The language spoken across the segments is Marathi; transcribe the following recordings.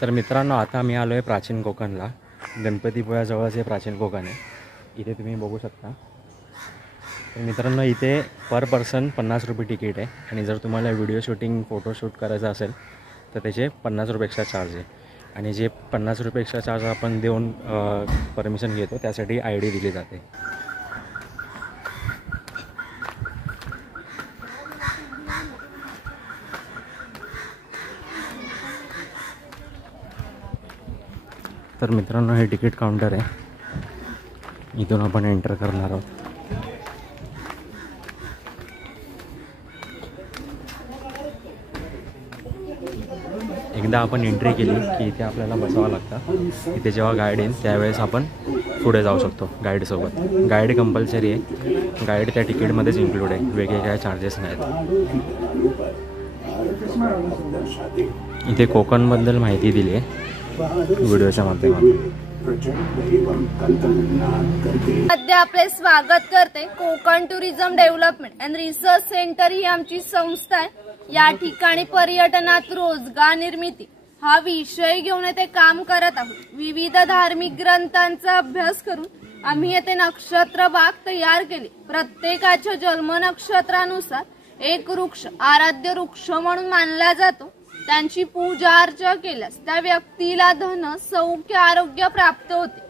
तर मित्रांनो, आता मी आलो आहे प्राचीन कोकणला. गणपतीपुळ्याजवळच हे प्राचीन कोकण आहे. इथे तुम्ही बघू शकता. तर मित्रांनो, इथे पर पर्सन 50 रुपये तिकीट आहे आणि जर तुम्हाला व्हिडिओ शूटिंग फोटोशूट करायचं असेल तर त्याचे 50 रुपये एक्स्ट्रा चार्ज आहे. आणि जे 50 रुपये एक्स्ट्रा चार्ज आपण देऊन परमिशन घेतो त्यासाठी ID दिली जाते. तर मित्रांनो, हे तिकीट काउंटर आहे. इथून आपण एंटर करणार आहोत. एकदा आपण एंट्री केली की इथे आपल्याला बसावं लागतं. इथे जेव्हा गाईड येईल त्यावेळेस आपण पुढे जाऊ शकतो गाईडसोबत. गाईड कंपल्सरी आहे. गाईड त्या तिकीटमध्येच इन्क्लूड आहे. वेगळे काय चार्जेस नाहीत. इथे कोकणबद्दल माहिती दिली आहे व्हिडिओच्या माध्यमातून. सध्या आपले स्वागत करते Konkan tourism development and research centre ही आमची संस्था आहे. या ठिकाणी पर्यटनात रोजगार निर्मिती हा विषय घेऊन येथे काम करत आहोत. विविध धार्मिक ग्रंथांचा अभ्यास करून आम्ही येथे नक्षत्र बाग तयार केली. प्रत्येकाच्या जन्म नक्षत्रानुसार एक वृक्ष आराध्य वृक्ष म्हणून मानला जातो. त्यांची पूजा अर्चा केल्यास त्या व्यक्तीला धन सौख्य आरोग्य प्राप्त होते.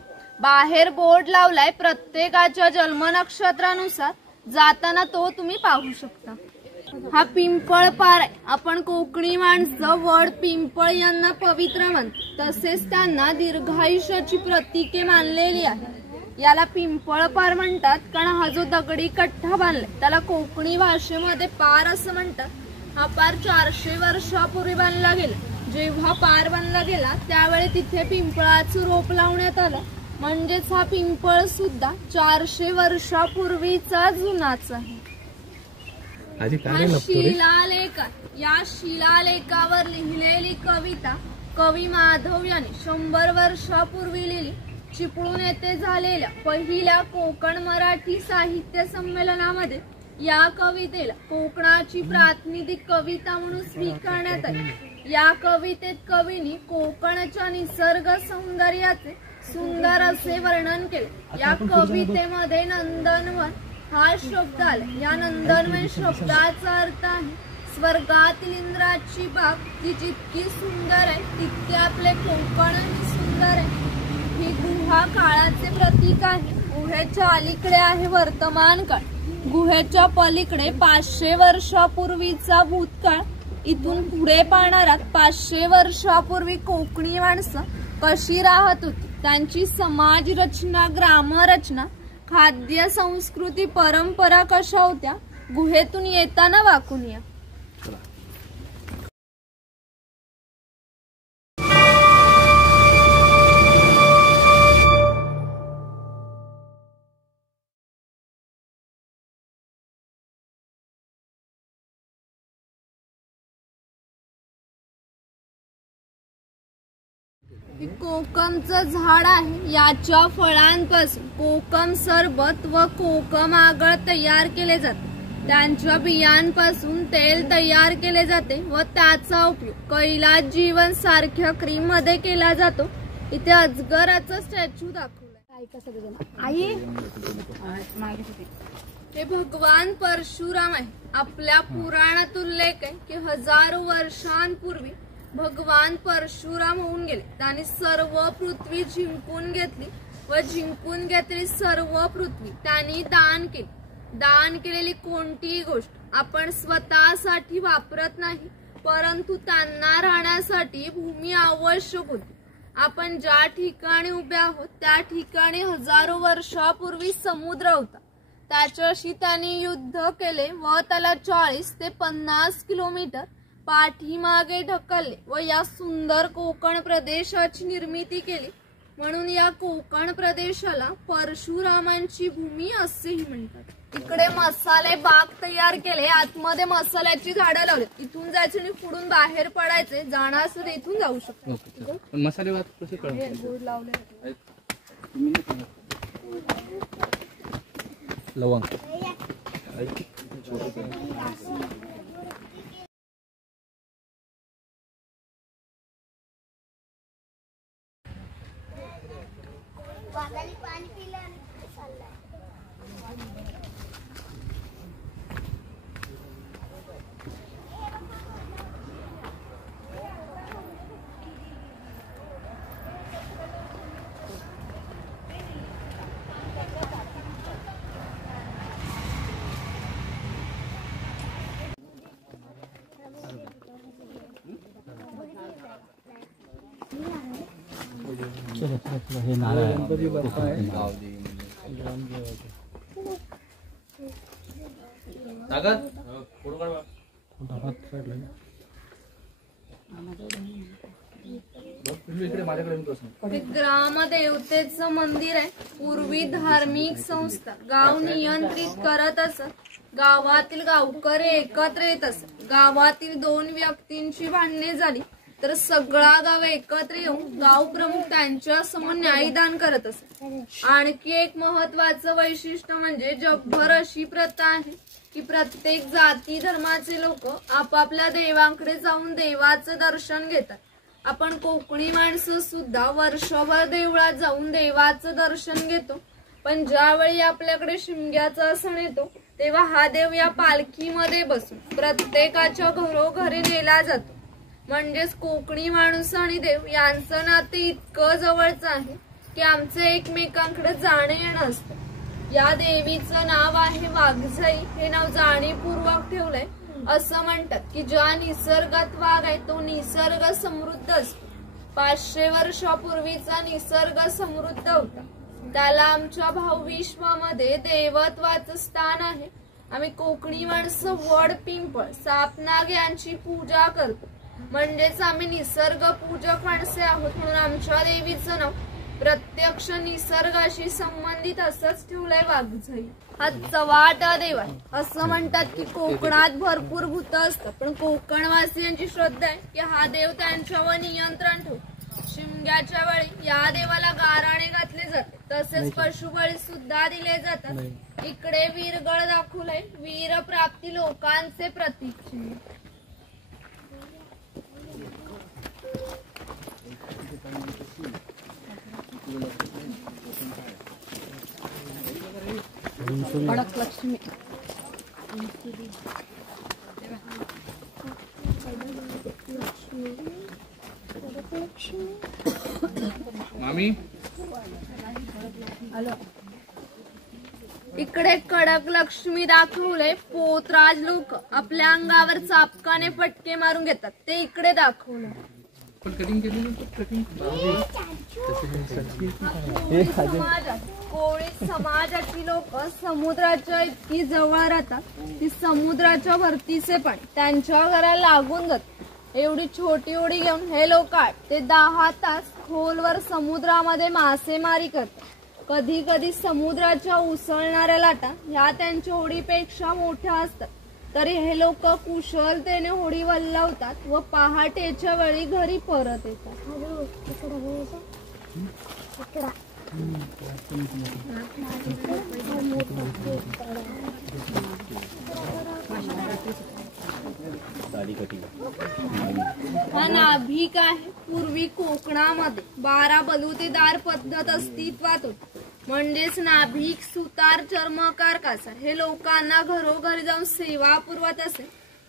बाहेर बोर्ड लावलाय प्रत्येकाच्या जन्म नक्षत्रानुसार. जाताना तो तुम्ही पाहू शकता. हा पिंपळ पार आहे. आपण कोकणी माणसं वड पिंपळ यांना पवित्र मानतो. तसेच त्यांना दीर्घायुष्याची प्रतीके मानलेली आहे. याला पिंपळ पार म्हणतात कारण हा जो दगडी कट्टा बांधलाय त्याला कोकणी भाषेमध्ये पार असं म्हणतात. हा पार 400 वर्षापूर्वी बांधला गेला. जेव्हा पार बांधला गेला त्यावेळी तिथे पिंपळाचं रोप लावण्यात आलं. म्हणजेच हा पिंपळ सुद्धा 400 वर्षापूर्वीचा जुनाच आहे. शिलालेख, या शिलालेखावर लिहिलेली कविता कवी माधव यांनी 100 वर्षापूर्वी लिहिली. चिपळूण येथे झालेल्या पहिल्या कोकण मराठी साहित्य संमेलनामध्ये या कवितेला कोकणाची प्रातिनिधिक कविता म्हणून स्वीकारण्यात आली. या कवितेत कवींनी कोकणच्या निसर्ग सौंदर्याचे सुंदर असे वर्णन केले. या कवितेमध्ये नंदनवन हा शब्द आला. या नंदनवन शब्दाचा अर्थ आहे स्वर्गातील इंद्राची बाग. ती जितकी सुंदर आहे तितके आपले कोकणही सुंदर आहे. ही गुहा काळाचे प्रतीक आहे. गुहेच्या अलीकडे आहे वर्तमान काळ. गुहेच्या पलीकडे 500 वर्षापूर्वीचा भूतकाळ. इथून पुढे पाहणारात 500 वर्षापूर्वी कोकणी माणसं कशी राहत होती, त्यांची समाज रचना, ग्रामरचना, खाद्य संस्कृती, परंपरा कशा होत्या. गुहेतून येताना वाकून या. कोकमचं झाड आहे. याच्या फळांपासून कोकम सरबत व कोकम आगळ तयार केले जाते. त्यांच्या बियांपासून तेल तयार केले जाते व त्याचा उपयोग कैलास जीवन सारख्या क्रीम मध्ये केला जातो. इथे अजगराचा स्टॅच्यू दाखवलाय. हे भगवान परशुराम आहे. आपल्या पुराणात उल्लेख आहे की हजारो वर्षांपूर्वी भगवान परशुराम होऊन गेले. त्यांनी सर्व पृथ्वी जिंकून घेतली व जिंकून घेतलेली सर्व पृथ्वी त्यांनी दान केली. दान केलेली कोणतीही गोष्ट आपण स्वतःसाठी वापरत नाही, परंतु त्यांना राहण्यासाठी भूमी आवश्यक होती. आपण ज्या ठिकाणी उभे आहोत त्या ठिकाणी हजारो वर्षापूर्वी समुद्र होता. त्याच्याशी त्यांनी युद्ध केले व त्याला 40 ते 50 किलोमीटर पाठीमागे ढकलले व या सुंदर कोकण प्रदेशाची निर्मिती केली. म्हणून या कोकण प्रदेशाला परशुरामांची भूमी असेही म्हणतात. इकडे मसाले बाग तयार केले. आतमध्ये मसाल्याची झाडं लावली. इथून जायचं आणि पुढून बाहेर पडायचे. जाणार असं इथून जाऊ शकतो. मसाले बाग कसे बोर्ड लावले. लवंग हे नारळ गणपती बाप्पा आहे. ते ग्रामदेवतेचं मंदिर आहे. पूर्वी धार्मिक संस्था गाव नियंत्रित करत असत. गावातील गावकरी एकत्र येत असत. गावातील 2 व्यक्तींची भांडणे झाली तर सगळा गाव एकत्र येऊन गाव प्रमुख त्यांच्या समोर न्यायदान करत असत. आणखी एक महत्वाचं वैशिष्ट्य म्हणजे जगभर अशी प्रथा आहे की प्रत्येक जाती धर्माचे लोक आपापल्या देवांकडे जाऊन देवाचं दर्शन घेतात. आपण कोकणी माणसं सुद्धा वर्षभर देवळात जाऊन देवाचं दर्शन घेतो. पण ज्यावेळी आपल्याकडे शिमग्याचा सण येतो तेव्हा हा देव या पालखीमध्ये बसून प्रत्येकाच्या घरोघरी नेला जातो. म्हणजेच कोकणी माणूस आणि देव यांचं नाते इतकं जवळचं आहे की आमचं एकमेकांकडे जाणे येणं असतं. या देवीचं नाव आहे वाघजाई. हे नाव जाणीवपूर्वक ठेवलंय. असं म्हणतात की ज्या निसर्गात वाघ आहे तो निसर्ग समृद्ध असतो. 500 वर्षापूर्वीचा निसर्ग समृद्ध होता. त्याला आमच्या भावविश्वामध्ये देवत्वाचं स्थान आहे. आम्ही कोकणी माणसं वड, पिंपळ, सापनाग यांची पूजा करतो. म्हणजेच आम्ही निसर्ग पूजक माणसे आहोत. म्हणून आमच्या देवीचं नाव प्रत्यक्ष निसर्गाशी संबंधित असंच ठेवलंय वाघजाई. हा चव्हाटा देव आहे. असं म्हणतात की कोकणात भरपूर भूत असतात पण कोकणवासियांची श्रद्धा आहे की हा देव त्यांच्यावर नियंत्रण ठेवतो. शिमग्याच्या वेळी या देवाला गाराणे घातले जाते. तसेच पशुबळी सुद्धा दिले जातात. इकडे वीरगळ दाखवलंय. वीर प्राप्ती लोकांचे प्रतीक. कडक लक्ष्मी मामी इकडे कडक लक्ष्मी दाखवले. पोतराज लोक आपल्या अंगावर चापकाने फटके मारून घेतात ते इकडे दाखवलं. कटिंग केली कोळी समाजाची लोक समुद्राच्या इतकी जवळ राहतात की समुद्राच्या भरतीचे पाणी त्यांच्या घराला लागून जात. एवढी छोटी होडी घेऊन हे लोक 8 ते 10 तास खोलवर समुद्रामध्ये मासेमारी करतात. कधी कधी समुद्राच्या उसळणाऱ्या लाटा ह्या त्यांच्या होडीपेक्षा मोठ्या असतात. तरी हे लोक कुशलतेने होडी वल्लवतात व पहाटेच्या वेळी घरी परत येतात. हा नाभिक आहे. पूर्वी कोकणामध्ये 12 बलुतेदार पद्धत अस्तित्वात होती. म्हणजेच नाभिक, सुतार, चर्मकार, कासार हे लोकांना घरोघरी जाऊन सेवा पुरवत असे.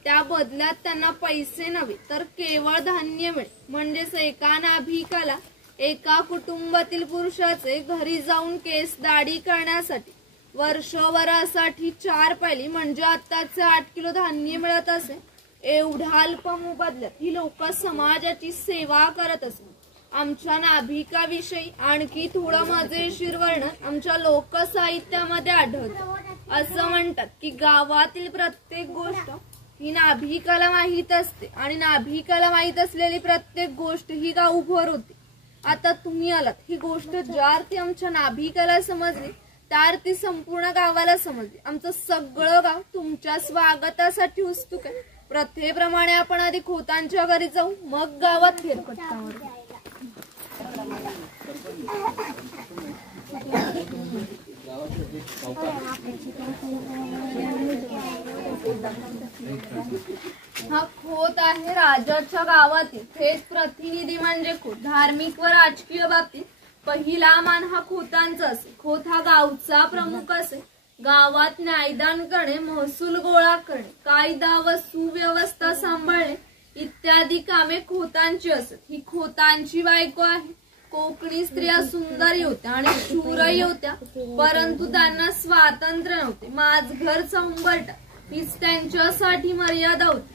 त्या बदल्यात त्यांना पैसे नव्हे तर केवळ धान्य मिळे. म्हणजेच एका नाभिकाला एका कुटुंबातील पुरुषाचे घरी जाऊन केस दाढी करण्यासाठी वर्षभरासाठी 4 पैली म्हणजे आताचे 8 किलो धान्य मिळत असे. एवढ्या अल्प मोबदल्यात ही लोक समाजाची सेवा करत असत. आमच्या नाभिकाविषयी आणखी थोडं मजेशीर वर्णन आमच्या लोकसाहित्यामध्ये आढळतं. असं म्हणतात की गावातील प्रत्येक गोष्ट ही नाभिकाला माहीत असते आणि नाभिकाला माहीत असलेली प्रत्येक गोष्ट ही गावभर होती. आता तुम्ही आलात. ही गोष्ट ज्या अर्थी आमच्या नाभिकाला समजली त्या अर्थी संपूर्ण गावाला समजली. आमचं सगळं गाव तुमच्या स्वागतासाठी उत्सुक आहे. प्रथेप्रमाणे आपण आधी खोतांच्या घरी जाऊ मग गावात फेरफटका मारू. हा खोत आहे राजाच्या गावातील थेट प्रतिनिधी म्हणजे खोत. धार्मिक व राजकीय बाबतीत पहिला मान हा खोतांचा असे. खोत हा गावचा प्रमुख असे. गावात न्यायदान करणे, महसूल गोळा करणे, कायदा व सुव्यवस्था सांभाळणे इत्यादी कामे खोतांची असत. ही खोतांची बायको आहे. कोकणी स्त्रिया सुंदरही होत्या आणि शूरही होत्या परंतु त्यांना स्वातंत्र्य नव्हते. माझघरचा उंबरठा हीच त्यांच्यासाठी मर्यादा होती.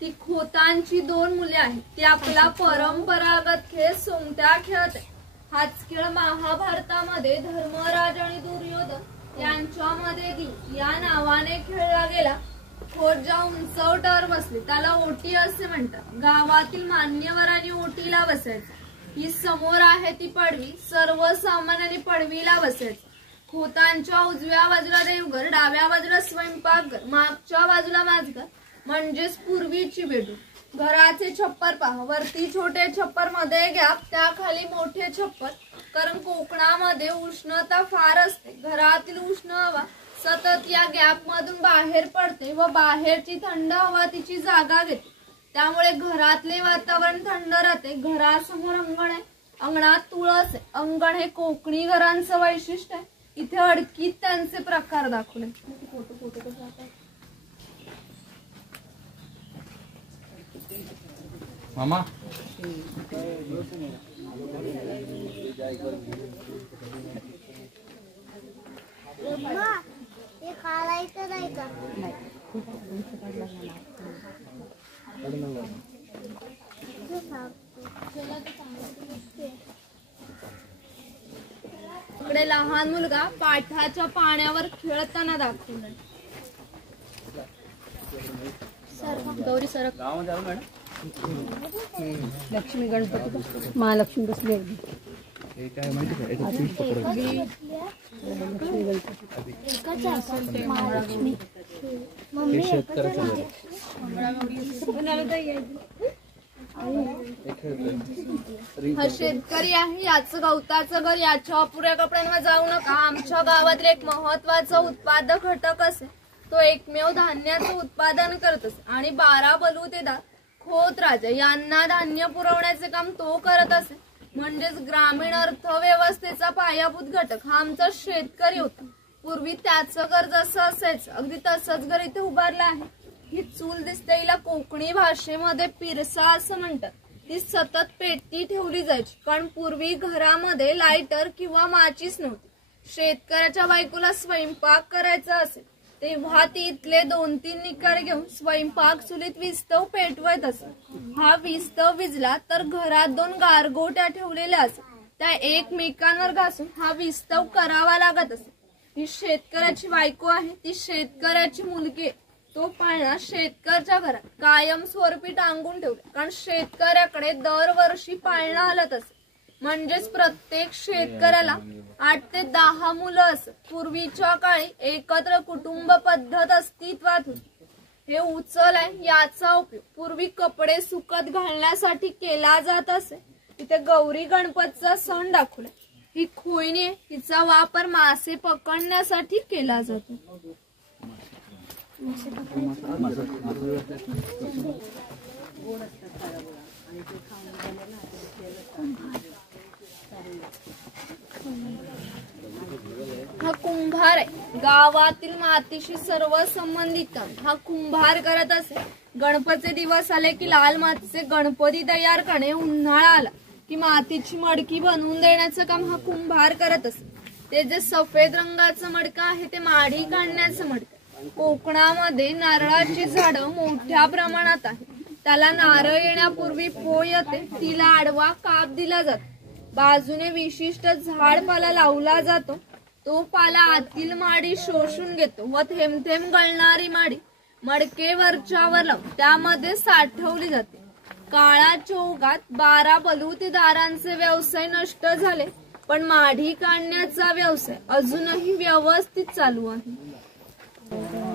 ती खोतांची 2 मुले आहेत. ती आपला परंपरागत खेळ सोंगट्या खेळत आहे. हाच खेळ महाभारतामध्ये धर्मराज आणि दुर्योधन यांच्यामध्ये दी या नावाने खेळला गेला. खोत ज्या उंचवट्यावर बसले त्याला ओटी असे म्हणतात. गावातील मान्यवरांनी ओटीला बसायचं. ही समोर आहे ती पडवी, सर्वसामान्यांनी पडवीला बसायचं. खोतांच्या उजव्या बाजूला देवघर, डाव्या बाजूला स्वयंपाकघर, मागच्या बाजूला माझघर म्हणजेच पूर्वीची बेडूक. घराचे छप्पर पहा, वरती छोटे छप्पर, मध्ये गॅप, त्याखाली मोठे छप्पर. कारण कोकणामध्ये उष्णता फार असते. घरातील उष्ण हवा सतत या गॅप मधून बाहेर पडते व बाहेरची थंड हवा तिची जागा घेते. त्यामुळे घरातले वातावरण थंड राहते. घरासमोर अंगण आहे, अंगणात तुळस आहे. अंगण हे कोकणी घरांचं वैशिष्ट्य आहे. इथे अडकीत त्यांचे प्रकार दाखवले. मामा हे काढायचं नाही का? इकडे लहान मुलगा पाठाच्या पाण्यावर खेळताना दाखवलं. गौरी सरक. लक्ष्मी गणपती महालक्ष्मी बसली अगदी. महालक्ष्मी हा शेतकरी आहे, याचं गवताचं घर. याच्या अपुऱ्या कपड्यांवर जाऊ नका. आमच्या गावातले एक महत्वाचा उत्पादक घटक असे तो एकमेव धान्याचं उत्पादन करत असे आणि 12 बलुतेदार खोत राजा यांना धान्य पुरवण्याचे काम तो करत असे. म्हणजेच ग्रामीण अर्थव्यवस्थेचा पायाभूत घटक हा आमचा शेतकरी होता. पूर्वी त्याचं घर जसं असायचं अगदी तसंच घर इथे उभारलं आहे. ही चूल दिसते, हिला कोकणी भाषेमध्ये पिरसा असं म्हणतात. ती सतत पेटती ठेवली जायची, कारण पूर्वी घरामध्ये लायटर किंवा माचीस नव्हती. शेतकऱ्याच्या बायकोला स्वयंपाक करायचा असेल तेव्हा ती इथले 2-3 निकार घेऊन स्वयंपाक चुलीत विस्तव पेटवत असे. हा विस्तव विजला तर घरात 2 गारगोट्या ठेवलेल्या असे, त्या एकमेकांवर घासून हा विस्तव करावा लागत असे. ही शेतकऱ्याची बायको आहे, ती शेतकऱ्याची मुलगी आहे. तो पाळणा शेतकऱ्याच्या घरात कायमस्वरूपी टांगून ठेवला, कारण शेतकऱ्याकडे दरवर्षी पाळणा हलत असे. म्हणजेच प्रत्येक शेतकऱ्याला 8 ते 10 मुलं असत. पूर्वीच्या काळी एकत्र कुटुंब पद्धत अस्तित्वात होती. हे उचल आहे, याचा उपयोग पूर्वी कपडे सुकत घालण्यासाठी केला जात असे. इथे गौरी गणपतीचा सण दाखवला. ही खोयणी आहे, हिचा वापर मासे पकडण्यासाठी केला जातो. हा कुंभार आहे. गावातील मातीशी सर्व संबंधित काम हा कुंभार करत असे. गणपतीचे दिवस आले की लाल मातीचे गणपती तयार करणे, उन्हाळा आला की मातीची मडकी बनवून देण्याचं काम हा कुंभार करत असे. ते जे सफेद रंगाचं मडकं आहे ते माडी काढण्याचं मडकं. कोकणामध्ये नारळाची झाडं मोठ्या प्रमाणात आहे. त्याला नारळ येण्यापूर्वी पोय येते, तिला आडवा काप दिला जातो. बाजूने विशिष्ट झाडपाला लावला जातो. तो पाला आतील माडी शोषून घेतो व थेंब थेंब गळणारी माडी मडके वरच्यावर लावून त्यामध्ये साठवली जाते. काळाच्या ओघात 12 बलुतेदारांचे व्यवसाय नष्ट झाले, पण माडी काढण्याचा व्यवसाय अजूनही व्यवस्थित चालू आहे.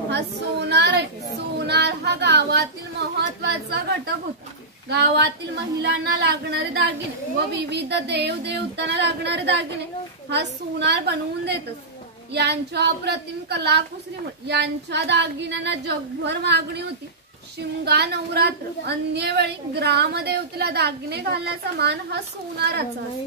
हा सोनार आहे. सोनार हा गावातील महत्वाचा घटक होता. गावातील महिलांना लागणारे दागिने व विविध देवदेवतांना लागणारे दागिने हा सोनार बनवून देत असत. यांच्या अप्रतिम कलाकुसरीमुळे यांच्या दागिन्यांना जगभर मागणी होती. शिमगा, नवरात्र, अन्य वेळी ग्रामदेवतेला दागिने घालण्याचा मान हा सोनाराचा आहे.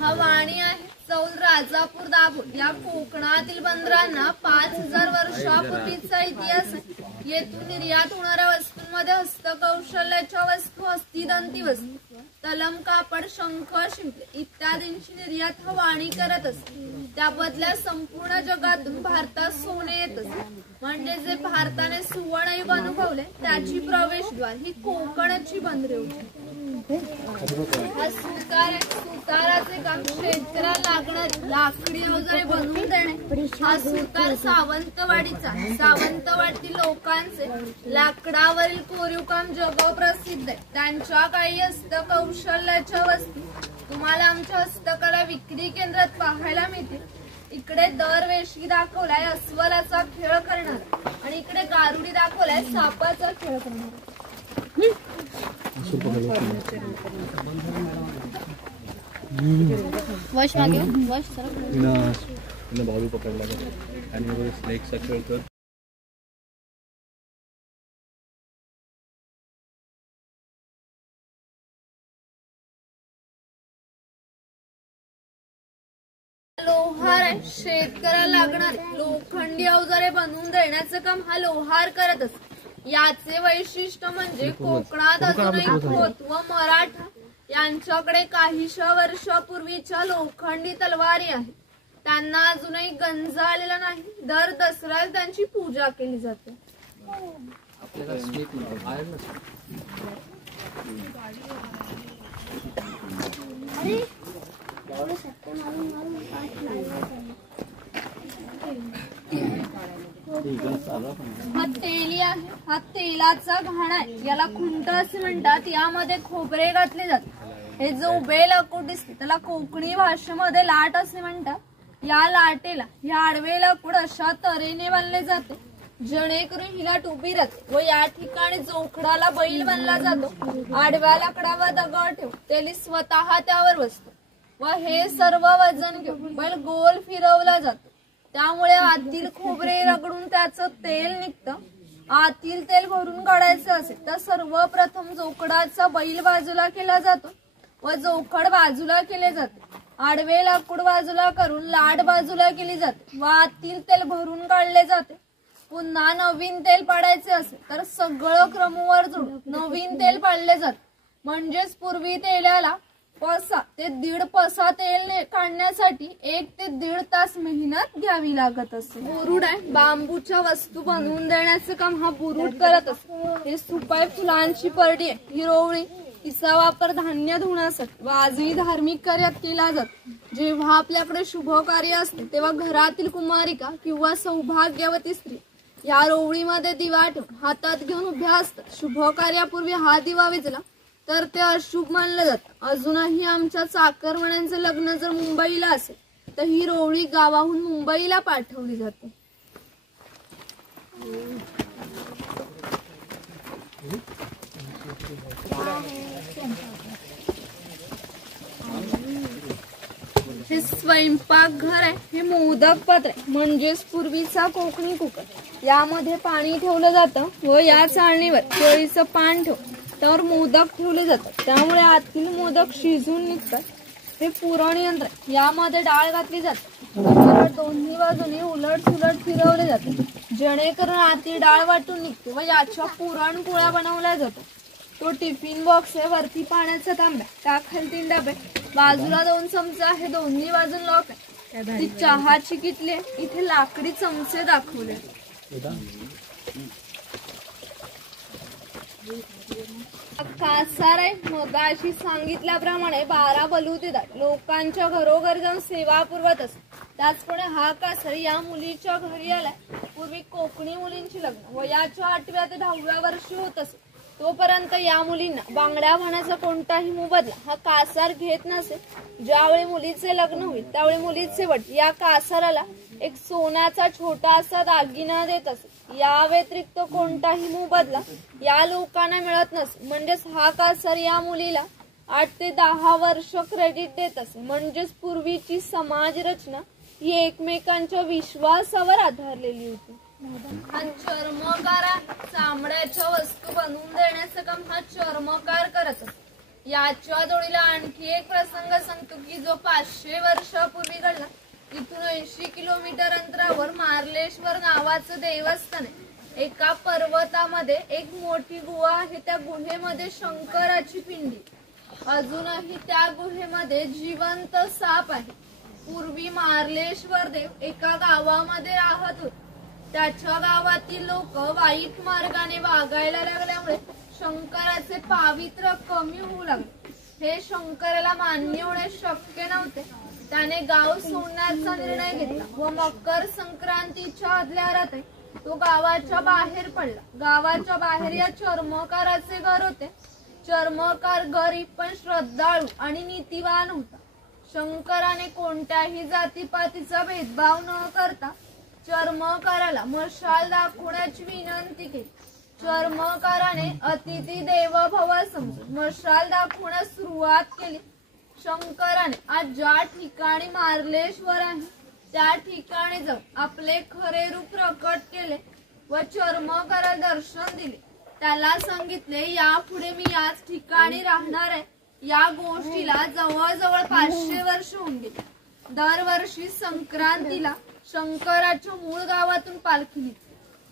हा वाणी आहे. चौल, राजापूर, दाभोळ या कोकणातील बंदरांना 5000 वर्षापूर्वीचा इतिहास आहे. येथून निर्यात होणाऱ्या वस्तूंमध्ये हस्तकौशल्याच्या वस्तू, हस्तिदंती वस्तू, तलम, कापड, शंख, शिंपले इत्यादींची निर्यात हा वाणी करत असते. त्याबदल्यात संपूर्ण जगातून भारतात सोने येत असते. म्हणजे जे भारताने सुवर्णयुग अनुभवले त्याची प्रवेशद्वार ही कोकणची बंदरे होती. हा सुतार आहे. सुताराचे काम शेतकऱ्याला लागणार लाकडी अवजारे बनवून देणे. हा सुतार सावंतवाडीतील लोकांचे लाकडावरील कोरीव काम जगाव प्रसिद्ध आहे. त्यांच्या काही हस्तकौशल्याच्या वस्तू तुम्हाला आमच्या हस्तकला विक्री केंद्रात पाहायला मिळतील. इकडे दरवेशी दाखवलाय अस्वलाचा खेळ करणार आणि इकडे गारुडी दाखवलाय सापाचा खेळ करणार. वश मागे वश सर भालू पकडला आणि स्नेकचा खेळ कर. लोहार आहे. शेतकऱ्याला लागणार लोखंडी अवजारे बनवून देण्याचं काम हा लोहार करत असतो. याचे वैशिष्ट्य म्हणजे कोकणात अजूनही खोत व मराठा यांच्याकडे काहीशा वर्षापूर्वीच्या लोखंडी तलवारी आहेत. त्यांना अजूनही गंज आलेला नाही. दर दसऱ्याला त्यांची पूजा केली जाते. हा तेली आहे. हा तेलाचा घाणा आहे. याला खुंट असे म्हणतात. यामध्ये खोबरे घातले जातात. हे जो उभे लाकूड दिसते त्याला कोकणी भाषेमध्ये लाट असे म्हणतात. या लाटेला हे आडवे लाकूड अशा तऱ्हेने बांधले जाते जेणेकरून ही लाट उभी राहते व या ठिकाणी जोखडाला बैल बांधला जातो. आडव्या लाकडावर दगड ठेवून तेली स्वतः त्यावर बसतो व हे सर्व वजन घेऊन बैल गोल फिरवला जातो. त्यामुळे आतील खोबरे रगडून त्याचं तेल निघतं. आतील तेल भरून काढायचं असेल तर सर्वप्रथम जोखडाचा बैल बाजूला केला जातो व जोखड बाजूला केले जाते. आडवे लाकूड बाजूला करून लाट बाजूला केली जाते व आतील तेल भरून काढले जाते. पुन्हा नवीन तेल पाडायचे असेल तर सगळं क्रमवार जोडून नवीन तेल पाडले जाते. म्हणजेच पूर्वी तेलाला पसा ते 1.5 पसा तेल काढण्यासाठी 1 ते 1.5 तास मेहनत घ्यावी लागत असे. बुरुड आहे. बांबूच्या वस्तू बनवून देण्याचं काम हा बुरुड करत असतो. हे सुपाय फुलांची परडी आहे. ही रोवळी तिचा वापर धान्य धुण्यासाठी व आजही धार्मिक कार्यात केला जातो. जेव्हा आपल्याकडे शुभ कार्य असते तेव्हा घरातील कुमारिका किंवा सौभाग्यवती स्त्री या रोवळीमध्ये दिवा ठेवून हातात घेऊन उभ्या असतात. शुभ कार्यापूर्वी हा दिवा विझला तर ते अशुभ मानलं जातं. अजूनही आमच्या चाकरमान्यांचं लग्न जर मुंबईला असेल तर ही रोवळी गावाहून मुंबईला पाठवली जाते. हे स्वयंपाकघर आहे. हे मोदक पात्र आहे म्हणजेच पूर्वीचा कोकणी कुकर. यामध्ये पाणी ठेवलं जातं व या चाळणीवर केळीचं पान ठेवून त्यावर मोदक ठेवले जातात. त्यामुळे आतील मोदक शिजून निघतात. हे पुरण यंत्र आहे. यामध्ये डाळ घातली जाते. दोन्ही बाजूने उलट सुलट फिरवले जाते जेणेकरून आतील डाळ वाटून निघते व याच्या पुरणपोळ्या बनवल्या जातात. तो टिफिन बॉक्स आहे. वरती पाण्याचा तांब्या, त्याखाली 3 डबे, बाजूला 2 चमचे आहे. दोन्ही बाजून लॉक आहे. ती चहाची किटली आहे. इथे लाकडी चमचे दाखवले. कासार आहे. मगाशी सांगितल्याप्रमाणे 12 बलुतेदार लोकांच्या घरोघर जाऊन सेवा पुरवत असत. त्याचप्रमाणे हा कासार या मुलीच्या घरी आलाय. पूर्वी कोकणी मुलींची लग्न वयाच्या 8व्या ते 10व्या वर्षी होत असत. तोपर्यंत या मुलींना बांगड्या होण्याचा कोणताही मोबदला हा कासार घेत नसे. ज्यावेळी मुलीचे लग्न होईल त्यावेळी मुलीचे वडील या कासाराला एक सोन्याचा छोटासा दागिना देत असत. या व्यतिरिक्त कोणताही मोबदला या लोकांना मिळत नसे. म्हणजेच हा कासार या मुलीला 8 ते 10 वर्ष क्रेडिट देत असे. म्हणजेच पूर्वीची समाज रचना ही एकमेकांच्या विश्वासावर आधारलेली होती. हा चर्मकार चामड्याच्या वस्तू बनवून देण्याचं काम हा चर्मकार करत असतो. याच्या जोडीला आणखी एक प्रसंग सांगतो की जो 500 वर्षापूर्वी घडला. इथून 80 किलोमीटर अंतरावर मार्लेश्वर नावाचं देवस्थान आहे. एका पर्वतामध्ये एक मोठी गुहा आहे. त्या गुहेमध्ये शंकराची पिंडी. अजूनही त्या गुहेमध्ये जिवंत साप आहे. पूर्वी मार्लेश्वर देव एका गावामध्ये राहत होते. त्याच्या गावातील लोक वाईट मार्गाने वागायला लागल्यामुळे शंकराचे पावित्र्य कमी होऊ लागले. हे शंकराला मान्य होणे शक्य नव्हते. त्याने गाव सोडण्याचा निर्णय घेतला व मकर संक्रांतीच्या आदल्या रात्री तो गावाच्या बाहेर पडला. गावाच्या बाहेर या चर्मकाराचे घर होते. चर्मकार गरीब पण श्रद्धाळू आणि नीतिवान होता. शंकराने कोणत्याही जातीपातीचा भेदभाव न करता चर्मकाराला मशाल दाखवण्याची विनंती केली. चर्मकाराने अतिथी देव भव समजून मशाल दाखवण्यास सुरुवात केली. शंकराने आज ज्या ठिकाणी मार्लेश्वर आहे त्या ठिकाणी जाऊन आपले खरे रूप प्रकट केले व चर्मकाराला दर्शन दिले. त्याला सांगितले, यापुढे मी याच ठिकाणी राहणार आहे. या गोष्टीला जवळजवळ 500 वर्ष होऊन गेली. दरवर्षी संक्रांतीला शंकराच्या मूळ गावातून पालखी निघते.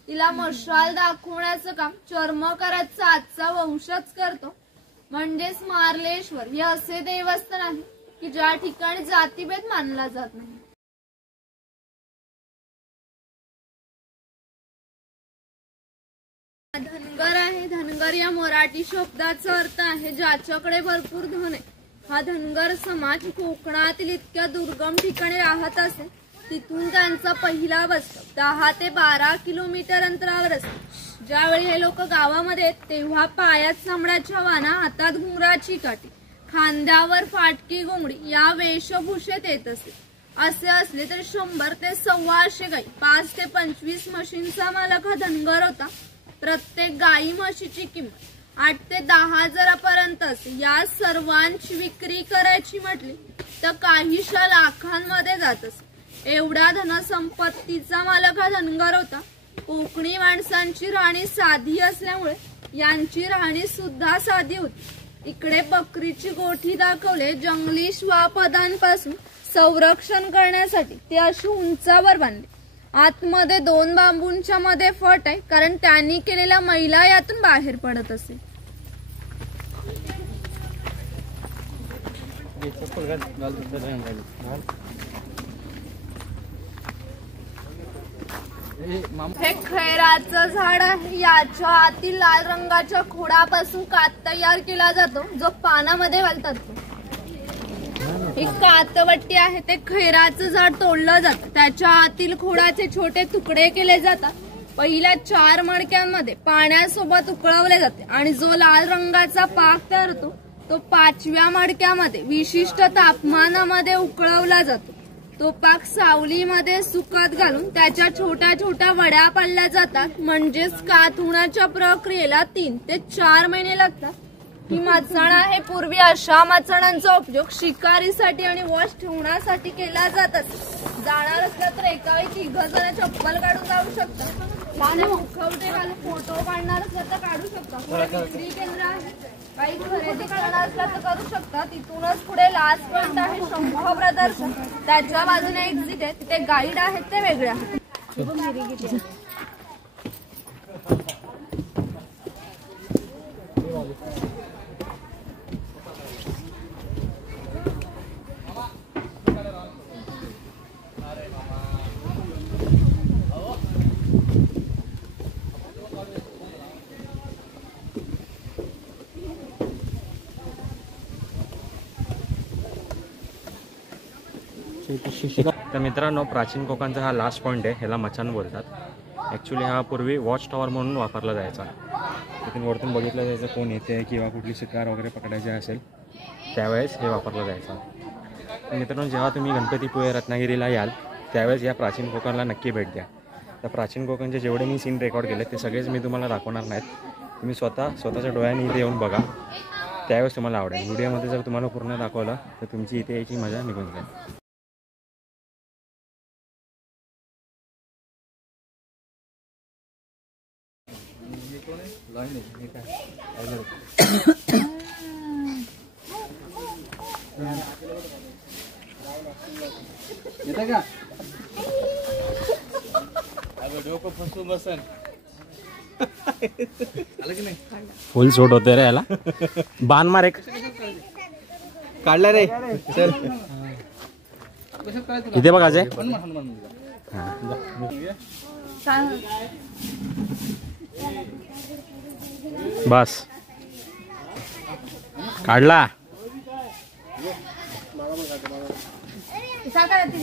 तिला मशाल दाखवण्याचं काम चर्मकाराचा आजचा वंशच करतो. म्हणजेच मार्लेश्वर हे असे देवस्थान आहे की ज्या ठिकाणी जातीभेद मानला जात नाही. धनगर आहे. धनगर या मराठी शब्दाचा अर्थ आहे ज्याच्याकडे भरपूर धन आहे. हा धनगर समाज कोकणातील इतक्या दुर्गम ठिकाणी राहत असे. तिथून त्यांचा पहिला बसतो 10 ते 12 किलोमीटर अंतरावर असते. ज्यावेळी हे लोक गावामध्ये येत तेव्हा पायात चामड्याच्या वाना, हातात घुंगराची काठी, खांद्यावर फाटकी घोंगडी या वेशभूषेत येत असते. असे असले तरी 100 ते 125 गाई, 5 ते 25 म्हशींचा मालक हा धनगर होता. प्रत्येक गाई म्हशीची किंमत 8 ते 10 हजारापर्यंत असते. या सर्वांची विक्री करायची म्हटली तर काहीशा लाखांमध्ये जात असे. एवढा धनसंपत्तीचा मालक हा धनगर होता. कोकणी माणसांची राहणी साधी असल्यामुळे यांची राहणी सुद्धा साधी होती. इकडे बकरीची गोठी दाखवले. जंगली श्वापदांपासून संरक्षण करण्यासाठी ते अशी उंचावर बांधले. आतमध्ये 2 बांबूंच्या मध्ये फट आहे, कारण त्यांनी केलेला मैला यातून बाहेर पडत असे. हे खैराचं झाड आहे. याच्या आतील लाल रंगाच्या खोडापासून कात तयार केला जातो जो पानामध्ये घालतात. ही कातवट्टी आहे. ते खैराचं झाड तोडलं जातं. त्याच्या आतील खोडाचे छोटे तुकडे केले जातात. पहिल्या 4 मडक्यांमध्ये पाण्यासोबत उकळवले जाते आणि जो लाल रंगाचा पाक तयार होतो तो 5व्या मडक्यामध्ये विशिष्ट तापमानामध्ये उकळवला जातो. तो पाक सावलीमध्ये सुकत घालून त्याच्या छोट्या छोट्या वड्या पाडल्या जातात. म्हणजेच कात होण्याच्या प्रक्रियेला 3 ते 4 महिने लागतात. ही माचण आहे. पूर्वी अशा माचणांचा उपयोग शिकारीसाठी आणि वॉच ठेवण्यासाठी केला जात असे. जाणार असला तर एकावेळी 3 जण चप्पल काढून जाऊ शकतात. मुखवटे घालून फोटो काढणार असला तर काढू शकता. विक्री केंद्र आहे. काही खरेदी करणार असला तर करू शकता. तिथूनच पुढे लास्ट पॉइंट आहे शंभ प्रदर्शन. त्याच्या बाजूने एक्झिट आहे. तिथे गाईड आहेत ते वेगळे आहेत. तर मित्रांनो, प्राचीन कोकणचा हा लास्ट पॉईंट आहे. ह्याला मचाण बोलतात. ॲक्च्युली हा पूर्वी वॉच टॉवर म्हणून वापरला जायचा. तिथून वरतून बघितलं जायचं कोण येते किंवा कुठली शिकार वगैरे पकडायची असेल त्यावेळेस हे वापरलं जायचं. तर मित्रांनो, जेव्हा तुम्ही गणपतीपुळे रत्नागिरीला याल त्यावेळेस या प्राचीन कोकणला नक्की भेट द्या. तर प्राचीन कोकणचे जेवढे मी सीन रेकॉर्ड केले ते सगळेच मी तुम्हाला दाखवणार नाहीत. तुम्ही स्वतःच्या डोळ्यांनी इथे येऊन बघा, त्यावेळेस तुम्हाला आवडेल. व्हिडिओमध्ये जर तुम्हाला पूर्ण दाखवलं तर तुमची इथे यायची मजा निघून जाईल. फुल सूट होते रे याला. बाण मार एक काढला रे. चल इथे बघ अजय. बस काढला.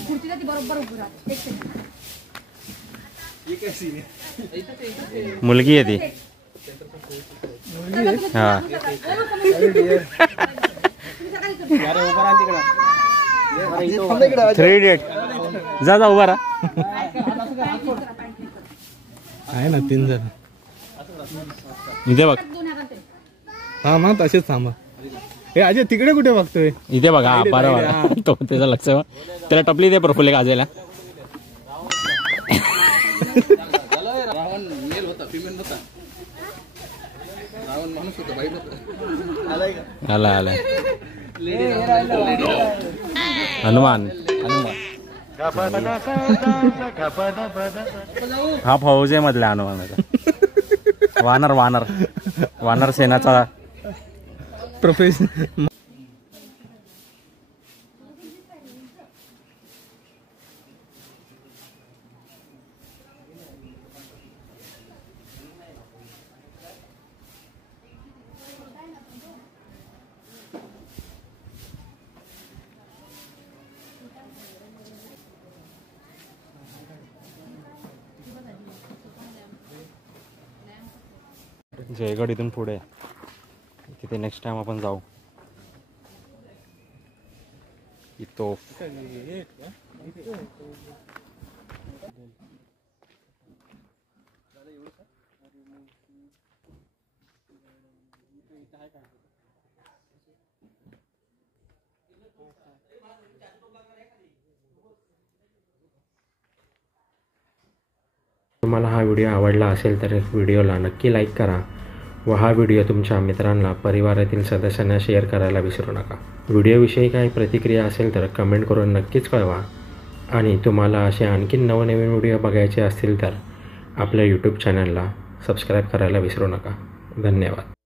खुर्चीला ती बरोबर उभी राहते. एक सेकंड. मुलगी आहे ती. हा थ्री इडियट. जा जा उभा राहा. आहे ना 3 जण. इथे बघ. हा मग तसेच थांबा. हे अजय तिकडे कुठे बघतोय? इथे बघा. हा बरोबर. तो त्याचा लक्ष त्याला टपली दे प्रफुल्ल गाजेला. आला आला हनुमान. हा फौजे मधल्या हनुमानाचा. वानर वानर वानर सेनाचा प्रोफेशनल. जयगड इथून पुढे तिथे नेक्स्ट टाइम आपण जाऊ. इतो तुम्हाला हा व्हिडिओ आवडला असेल तर व्हिडिओला नक्की लाईक करा व हा व्हिडिओ तुमच्या मित्रांना परिवारातील सदस्यांना शेअर करायला विसरू नका. व्हिडिओविषयी काही प्रतिक्रिया असेल तर कमेंट करून नक्कीच कळवा. आणि तुम्हाला असे आणखीन नवनवीन व्हिडिओ बघायचे असतील तर आपल्या यूट्यूब चॅनलला सबस्क्राईब करायला विसरू नका. धन्यवाद.